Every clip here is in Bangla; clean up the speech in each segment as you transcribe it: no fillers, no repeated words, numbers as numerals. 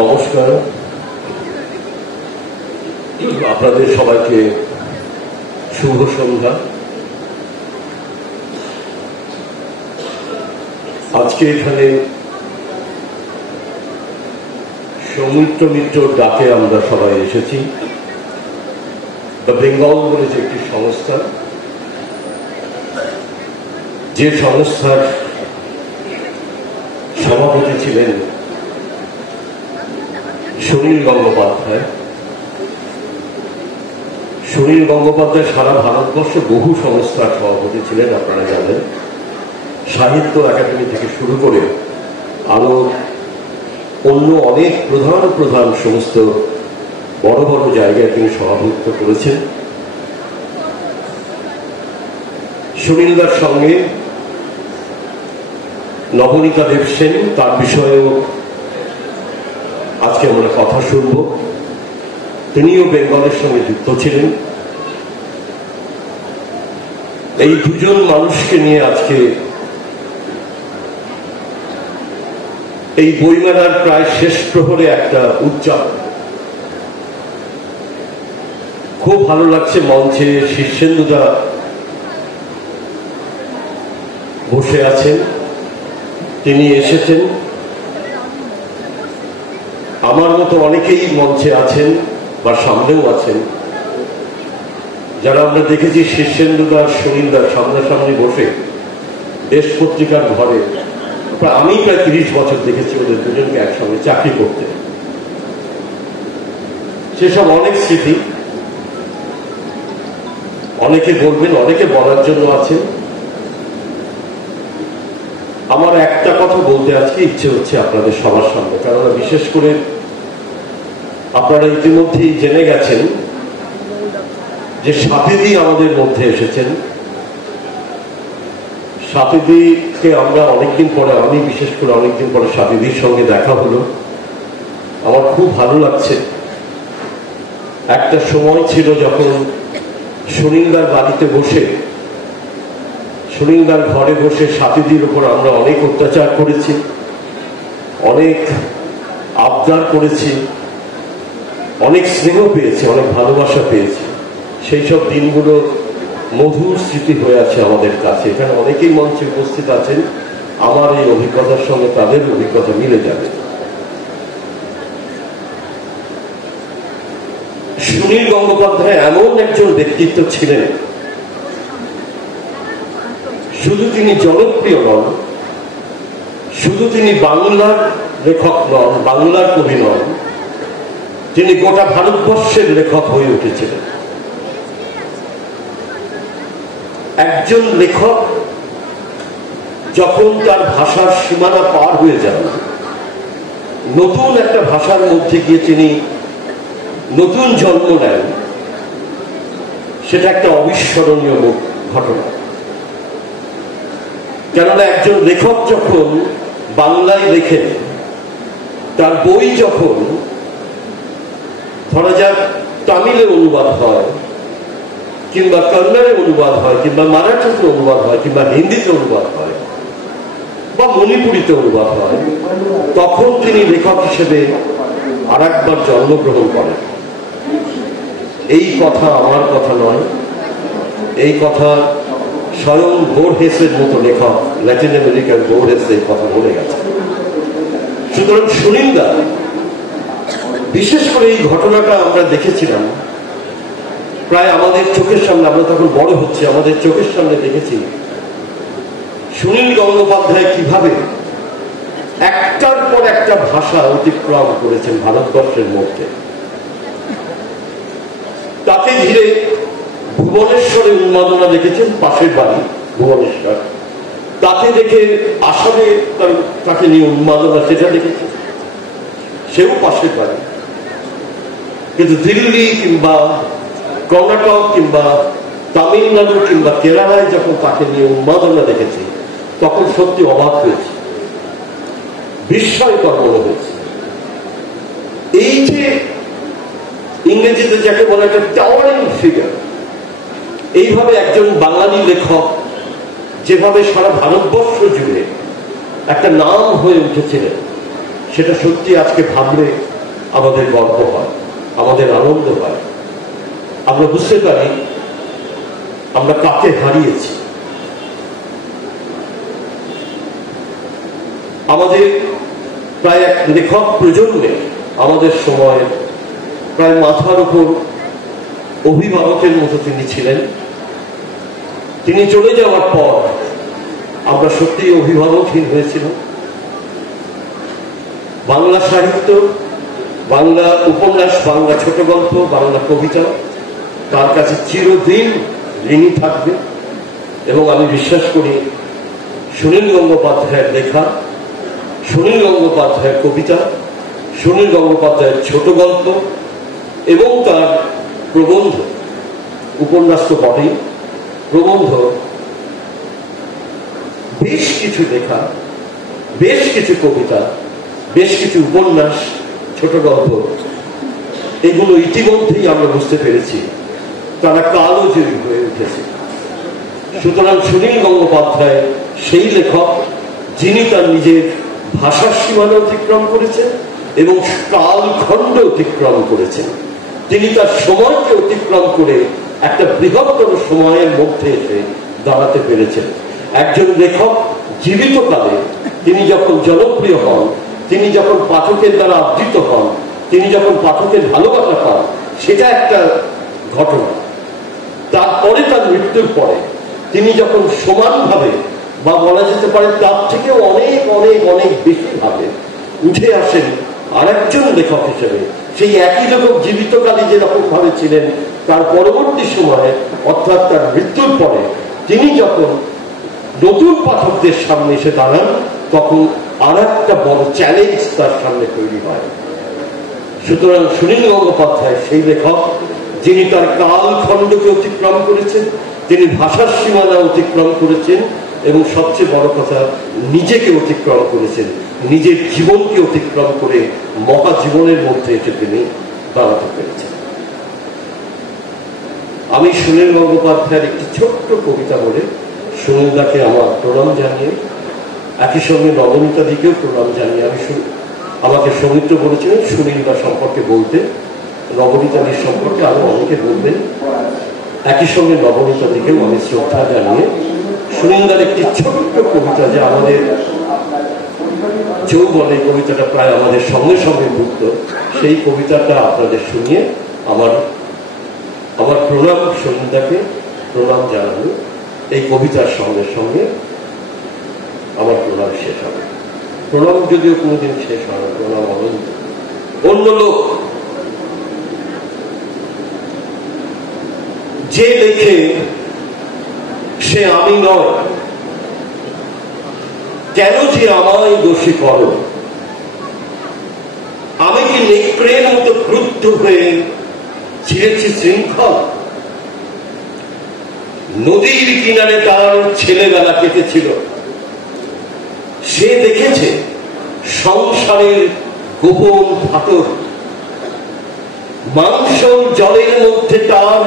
নমস্কার, আপনাদের সবাইকে শুভ সন্ধ্যা। আজকে এখানে সৌমিত্র মিত্রর ডাকে আমরা সবাই এসেছি। দ্য বেঙ্গল বলে যে একটি সংস্থা, যে সংস্থার সভাপতি ছিলেন সুনীল গঙ্গোপাধ্যায়। সুনীল গঙ্গোপাধ্যায় সারা ভারতবর্ষে বহু সংস্থার সভাপতি ছিলেন, আপনারা জানেন। সাহিত্য একাডেমি থেকে শুরু করে আরো অন্য অনেক প্রধান প্রধান সমস্ত বড় বড় জায়গায় তিনি সভাপতিত্ব করেছেন। সুনীলদার সঙ্গে নবনীতা দেবসেন, তার বিষয়েও আজকে আমরা কথা শুনব। তিনিও বেঙ্গলের সঙ্গে যুক্ত ছিলেন। এই দুজন মানুষকে নিয়ে আজকে এই বইমেলার প্রায় শেষ প্রহরে একটা উদযাপন। খুব ভালো লাগছে, মঞ্চে শীর্ষেন্দুদা বসে আছেন, তিনি এসেছেন। আমার মতো অনেকেই মঞ্চে আছেন বা সামনেও আছেন, যারা আমরা দেখেছি শীর্ষেন্দুদার সুনীলদার সামনাসামনি বসে দেশ পত্রিকার ঘরে। আমি প্রায় 30 বছর দেখেছি ওদের দুজনকে একসঙ্গে চাকরি করতে। সেসব অনেক স্মৃতি, অনেকে বলবেন, অনেকে বলার জন্য আছেন। আমার একটা কথা বলতে আজকে ইচ্ছে হচ্ছে আপনাদের সবার সামনে, কারণ বিশেষ করে আপনারা ইতিমধ্যেই জেনে গেছেন যে সাথীদি আমাদের মধ্যে এসেছেন। সাথীদিকে আমরা অনেকদিন পরে, আমি বিশেষ করে অনেকদিন পরে সাথীদির সঙ্গে দেখা হলো। আমার খুব ভালো লাগছে। একটা সময় ছিল যখন সুনীলদার বাড়িতে বসে, সুনীলদার ঘরে বসে সাথীদির উপর আমরা অনেক অত্যাচার করেছি, অনেক আবদার করেছি, অনেক স্নেহ পেয়েছি, অনেক ভালোবাসা পেয়েছি। সেই সব দিনগুলো মধুর স্মৃতি হয়ে আছে আমাদের কাছে। এখানে অনেকেই মঞ্চে উপস্থিত আছেন, আমার এই অভিজ্ঞতার সঙ্গে তাদের অভিজ্ঞতা মিলে যাবে। সুনীল গঙ্গোপাধ্যায় এমন একজন ব্যক্তিত্ব ছিলেন, শুধু তিনি জনপ্রিয় নন, শুধু তিনি বাংলার লেখক নন, বাংলার কবি নন, তিনি গোটা ভারতবর্ষের লেখক হয়ে উঠেছিলেন। একজন লেখক যখন তার ভাষার সীমানা পার হয়ে যান, নতুন একটা ভাষার মধ্যে গিয়ে তিনি নতুন জন্ম নেন, সেটা একটা অবিস্মরণীয় ঘটনা। কেননা একজন লেখক যখন বাংলায় লেখেন, তার বই যখন ধরা যাক তামিলে অনুবাদ হয়, কিংবা কন্নড়ে অনুবাদ হয়, কিংবা মারাঠিতে অনুবাদ হয়, কিংবা হিন্দিতে অনুবাদ হয়, বা মণিপুরিতে অনুবাদ হয়, তখন তিনি লেখক হিসেবে আর একবার জন্মগ্রহণ করেন। এই কথা আমার কথা নয়, এই কথা স্বয়ং বোরহেসের মতো লেখক, ল্যাটিন আমেরিকার বোরহেস এই কথা বলে গেছে। সুতরাং সুনীলদা, বিশেষ করে এই ঘটনাটা আমরা দেখেছিলাম প্রায় আমাদের চোখের সামনে। আমরা তখন বড় হচ্ছে, আমাদের চোখের সামনে দেখেছি সুনীল গঙ্গোপাধ্যায় কিভাবে একটার পর একটা ভাষা অতিক্রম করেছেন ভারতবর্ষের মধ্যে। তাকে ঘিরে ভুবনেশ্বরে উন্মাদনা দেখেছেন, পাশের বাড়ি ভুবনেশ্বর। তাকে দেখে আসামে তাকে নিয়ে উন্মাদনা, সেটা দেখেছেন, সেও পাশের বাড়ি। কিন্তু দিল্লি কিংবা কর্ণাটক কিংবা তামিলনাড়ু কিংবা কেরালায় যখন তাকে নিয়ে উন্মাদনা দেখেছি, তখন সত্যি অবাক হয়েছে, বিস্ময়কর মনে হয়েছে। এই যে ইংরেজিতে যাকে বলে একটা টাওয়ারিং ফিগার, এইভাবে একজন বাঙালি লেখক যেভাবে সারা ভারতবর্ষ জুড়ে একটা নাম হয়ে উঠেছিলেন, সেটা সত্যি আজকে ভাবলে আমাদের গর্ব হয়, আমাদের আনন্দ হয়। আমরা বুঝতে পারি আমরা কাকে হারিয়েছি। আমাদের প্রায় এক লেখক প্রজন্মে আমাদের সময় প্রায় মাথার উপর অভিভাবকের মতো তিনি ছিলেন। তিনি চলে যাওয়ার পর আমরা সত্যি অভিভাবকহীন হয়েছিলাম। বাংলা সাহিত্য, বাংলা উপন্যাস, বাংলা ছোট গল্প, বাংলা কবিতা তার কাছে চিরদিন ঋণী থাকবে। এবং আমি বিশ্বাস করি সুনীল গঙ্গোপাধ্যায়ের লেখা, সুনীল গঙ্গোপাধ্যায়ের কবিতা, সুনীল গঙ্গোপাধ্যায়ের ছোট গল্প এবং তার প্রবন্ধ, উপন্যাস তো বটেই, প্রবন্ধ, বেশ কিছু লেখা, বেশ কিছু কবিতা, বেশ কিছু উপন্যাস, ছোট গল্প, এগুলো ইতিমধ্যেই আমরা বুঝতে পেরেছি তারা কালজয়ী হয়ে উঠেছে। সুতরাং সুনীল গঙ্গোপাধ্যায় সেই লেখক যিনি তার নিজের ভাষার সীমানা অতিক্রম করেছেন এবং কালখণ্ড অতিক্রম করেছেন। তিনি তার সময়কে অতিক্রম করে একটা বৃহত্তর সময়ের মধ্যে এসে দাঁড়াতে পেরেছেন। একজন লেখক জীবিতকালে তিনি যখন জনপ্রিয় হন, তিনি যখন পাঠকের দ্বারা আবৃত হন, তিনি যখন পাঠকের ভালোবাসা পান, সেটা একটা ঘটনা। তারপরে তার মৃত্যুর পরে তিনি যখন সমানভাবে বা বলা যেতে পারে তার থেকে অনেক অনেক অনেক বেশি ভাবে উঠে আসেন আর একজন লেখক হিসেবে, সেই একই লেখক জীবিতকালে যেরকম ভাবে ছিলেন, তার পরবর্তী সময়ে অর্থাৎ তার মৃত্যুর পরে তিনি যখন নতুন পাঠকদের সামনে এসে দাঁড়ান, তখন আর একটা বড় চ্যালেঞ্জ তার সামনে তৈরি হয়। সুতরাং সুনীল গঙ্গোপাধ্যায় সেই লেখক যিনি তার কালখণ্ডকে অতিক্রম করেছেন, তিনি ভাষার সীমানা অতিক্রম করেছেন এবং সবচেয়ে বড় কথা নিজেকে অতিক্রম করেছেন, নিজের জীবনকে অতিক্রম করে মহাজীবনের মধ্যে এসে তিনি দাঁড়াতে পেরেছেন। আমি সুনীল গঙ্গোপাধ্যায়ের একটি ছোট্ট কবিতা বলে সুনীলদাকে আমার প্রণাম জানিয়ে, একই সঙ্গে নবনীতা দিকেও প্রণাম জানিয়ে, আমাকে সৌমিত্র বলেছিলেন সুনীলদা সম্পর্কে বলতে, নবনীতাদির সম্পর্কে আরো অনেকে বলবেন, একই সঙ্গে নবনীতা দিকেও আমি শ্রদ্ধা জানিয়ে সুনীলদার একটি ছোট্ট কবিতা, যে আমাদের যৌবনে কবিতাটা প্রায় আমাদের সঙ্গে সঙ্গে যুক্ত, সেই কবিতাটা আপনাদের শুনিয়ে আমার প্রণাম, সুনীলদাকে প্রণাম জানানো। এই কবিতার সঙ্গে সঙ্গে আমার প্রণাম শেষ হবে। প্রণাম যদিও কোনোদিন শেষ হয় না, প্রণাম অনন্ত। অন্য লোক যে লেখে সে আমি নয়, কেন যে আমায় দোষী করো? আমি কি নেকড়ের মতো ক্রুদ্ধ হয়ে ছিঁড়েছি শৃঙ্খল? নদীর কিনারে তার ছেলেবেলা কেটেছিল, সে দেখেছে সংসারের গোপন ফাটল, মাংস জলের মধ্যে তার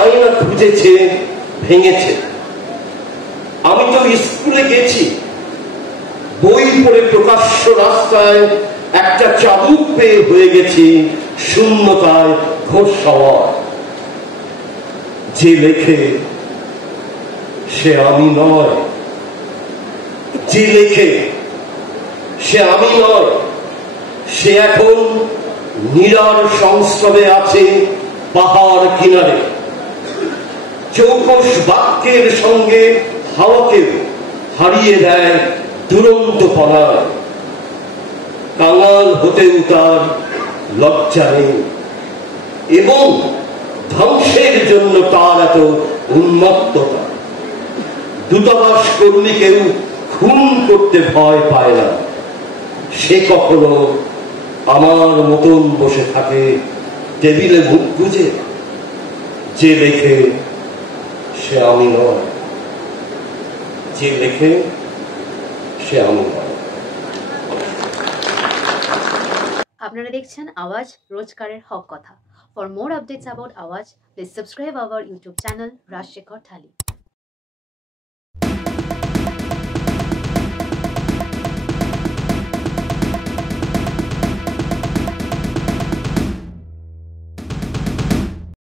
আয়না খুঁজেছে, ভেঙেছে। আমি তো স্কুলে গেছি, বই পড়ে প্রকাশ্য রাস্তায় একটা চাবুক পেয়ে হয়ে গেছি শূন্যতায় ঘোষ সওয়ার। যে লেখে সে আমি নয়, যে লেখে সে আমি নয়, সে এখন নীরার সংস্রবে আছে পাহাড় কিনারে। চৌকস বাক্যের সঙ্গে হাওয়াকে হারিয়ে দেয় দুরন্ত পলায়। কাঙাল হতেও তার লজ্জা নেই এবং ধ্বংসের জন্য তার এত উন্মত্ততা। দূতাবাস কর্মীকেও খুন করতে ভয় পায় না, সে কখনো আমার মতন বসে থাকে টেবিলে মুখ গুজে। যে লেখে সে আমি নয়, যে লেখে সে আমি নয়। আপনারা দেখছেন আওয়াজ, রোজকারের হক কথা। For more updates about Awaaz, please subscribe our YouTube channel Rajshekhar thali.